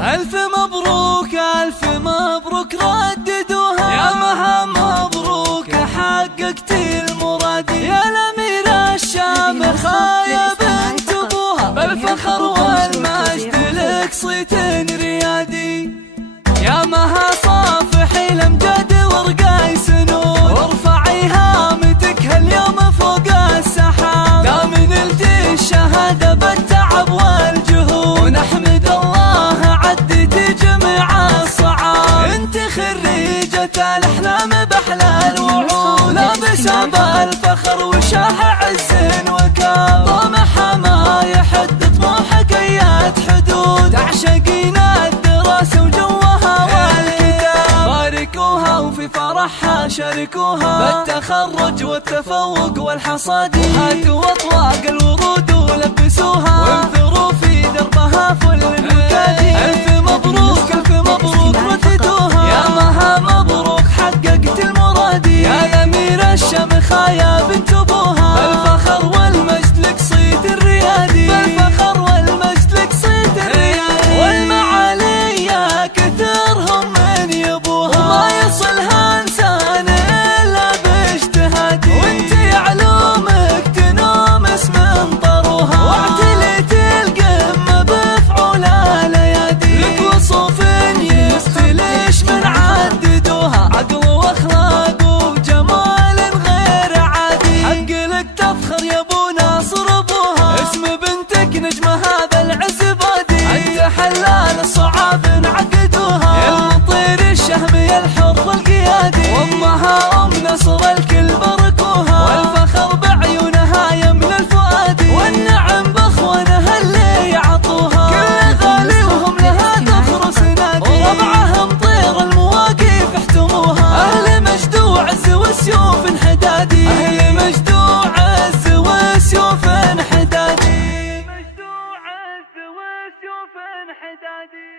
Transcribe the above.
ألف مبروك ألف مبروك رددوها، يا مها مبروك حققت المراد، يا الأميرة الشامخة يا بنت أبوها، بالفخر والمجد لك صيت ريادي، يا مها صافحي الأمجاد ورقاي سنود، وارفعي هامتك هاليوم فوق السحاب، دام نلتي الشهادة بالتعب والجهود، ونحمد الله عدتي جميع الصعاب، انت خريجة الأحلام بأحلى الوعود، لابسة بالفخر وشاح عز وكاب، طموحها ما يحد طموحك أيات حدود، تعشقين الدراسة وجوها والكتاب، باركوها وفي فرحها شاركوها، بالتخرج والتفوق والحصاد، هاتوا أطواق الورود ولبسوها، وانثروا في دربها فل المكادي، ألف مبروك ألف مبروك رددوها، يا مها مبروك حققت المراد، يا الأميرة الشامخة يا بنت أبوها، بالفخر والمجد لك صيت الريادي، بالفخر والمجد لك صيت الريادي، والمعالي يا كثرهم من يبوها، وما يصلها إنسان إلا باجتهادي، وانت علومك تنومس من طروها، واعتليت القمة بفعول الأيادي، لك وصوف يستلش من عددوها، عقل واخلاق وجمال غير عادي، حق لك تفخر يا ابو ناصر ابوها، اسم بنتك نجمة هذا العز بادي، انت حلال الصعاب انعقدوها، يا المطير الشهم يا الحر القيادي، وامها ام نصر الكل باركوها، والفخر بعيونها يملى الفؤاد، والنعم باخوانها اللي يعطوها، كل غالي وهم لها تفرس نادي، وربعهم طير المواقف احتموها، اهل مجد وعز وسيوف انحدادي، اهل مجد وعز وسيوف انحدادي، مجد وعز وسيوف انحدادي.